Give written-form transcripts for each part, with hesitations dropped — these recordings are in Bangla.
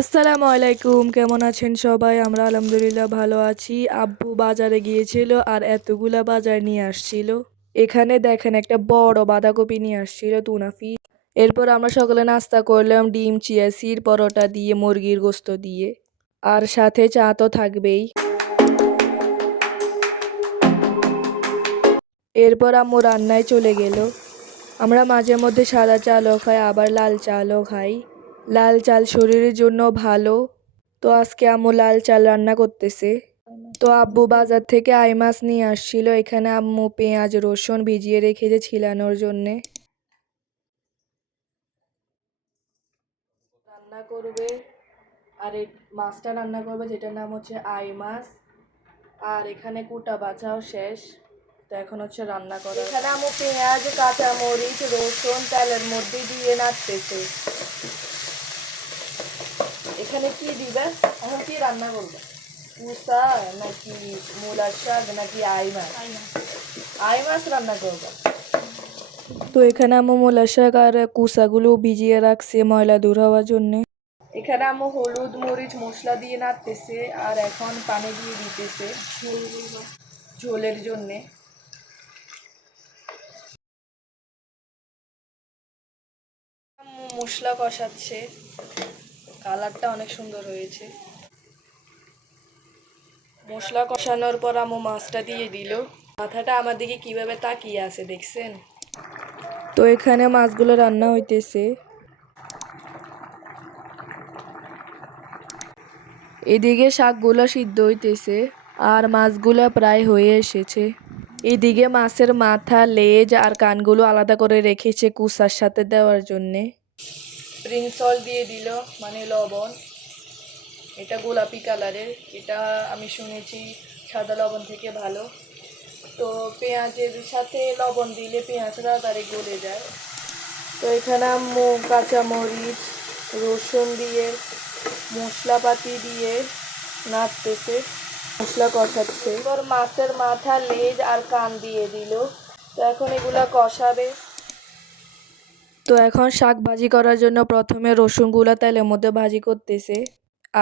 আসসালামু আলাইকুম, কেমন আছেন সবাই? আমরা আলহামদুলিল্লাহ ভালো আছি। আব্বু বাজারে গিয়েছিল আর এতগুলা বাজার নিয়ে আসছিল। এখানে দেখেন একটা বড় বাঁধাকপি নিয়ে আসছিল, টুনা ফিশ। এরপর আমরা সকালে নাস্তা করলাম ডিম, চিয়া সিড, পরোটা দিয়ে, মুরগির গোস্ত দিয়ে। আর সাথে চা তো থাকবেই। এরপর আম্মু রান্নায় চলে গেল। আমরা মাঝে মধ্যে সাদা চালও খাই, আবার লাল চালও খাই। লাল চাল শরীরের জন্য ভালো। তো আজকে আম্মু লাল চাল রান্না করতেছে। তো আব্বু বাজার থেকে আই মাছ নিয়ে আসছিল। এখানে আম্মু পেঁয়াজ রসুন ভিজিয়ে রেখেছে ছিলানোর জন্যে। রান্না করবে আর এই মাছটা রান্না করবে, যেটার নাম হচ্ছে আই মাছ। আর এখানে কুটা বাছাও শেষ। তো এখন হচ্ছে রান্না করা। এখানে আম্মু পেঁয়াজ, কাঁচা মরিচ, রসুন তেলের মধ্যে দিয়ে নাড়তেছে। এখানে কি দিবে? এখন কি রান্না করবে? কুসা নাকি মূলার শাক নাকি আই মাছ? আই মাছ রান্না করবে। তো এখানে আম্মু মূলার শাক আর কুসাগুলো ভিজিয়ে রাখছে ময়লা দূর হওয়ার জন্য। এখানে আম্মু হলুদ মরিচ মশলা দিয়ে নাড়তেছে আর এখন পানি দিয়ে দিতেছে ঝোলের জন্যে। আম্মু মশলা কষাচ্ছে, কালারটা অনেক সুন্দর হয়েছে। মশলা কষানোর পর আম্মু মাছটা দিয়ে দিল। মাথাটা আমার দিকে কিভাবে তাকিয়ে আছে দেখছেন? তো এখানে মাছগুলো রান্না হইতেছে। এদিকে শাকগুলো সিদ্ধ হইতেছে আর মাছগুলো প্রায় হয়ে এসেছে। এদিকে মাছের মাথা, লেজ আর কানগুলো আলাদা করে রেখেছে কুসার সাথে দেওয়ার জন্যে। স্প্রিং সল্ট দিয়ে দিল, মানে লবণ। এটা গোলাপি কালারের, এটা আমি শুনেছি সাদা লবণ থেকে ভালো। তো পেঁয়াজের সাথে লবণ দিলে পেঁয়াজটা তাড়াতাড়ি গলে যায়। তো এখানে আম্মু কাঁচামরিচ রসুন দিয়ে মশলাপাতি দিয়ে নাড়তেছে, মশলা কষাচ্ছে। এবার মাছের মাথা, লেজ আর কান দিয়ে দিল। তো এখন এগুলা কষাবে। তো এখন শাক ভাজি করার জন্য প্রথমে রসুনগুলা তেলের মধ্যে ভাজি করতেছে।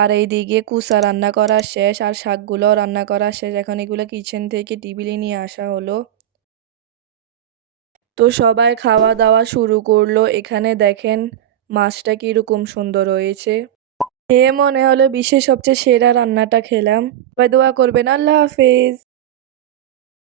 আর এইদিকে কুসা রান্না করা শেষ আর শাকগুলো রান্না করা শেষ। এখন এগুলো কিচেন থেকে টেবিলে নিয়ে আসা হলো। তো সবাই খাওয়া দাওয়া শুরু করলো। এখানে দেখেন মাছটা কিরকম সুন্দর হয়েছে। মনে হলো বিশ্বের সবচেয়ে সেরা রান্নাটা খেলাম। সবাই দোয়া করবেন। আল্লাহ হাফেজ।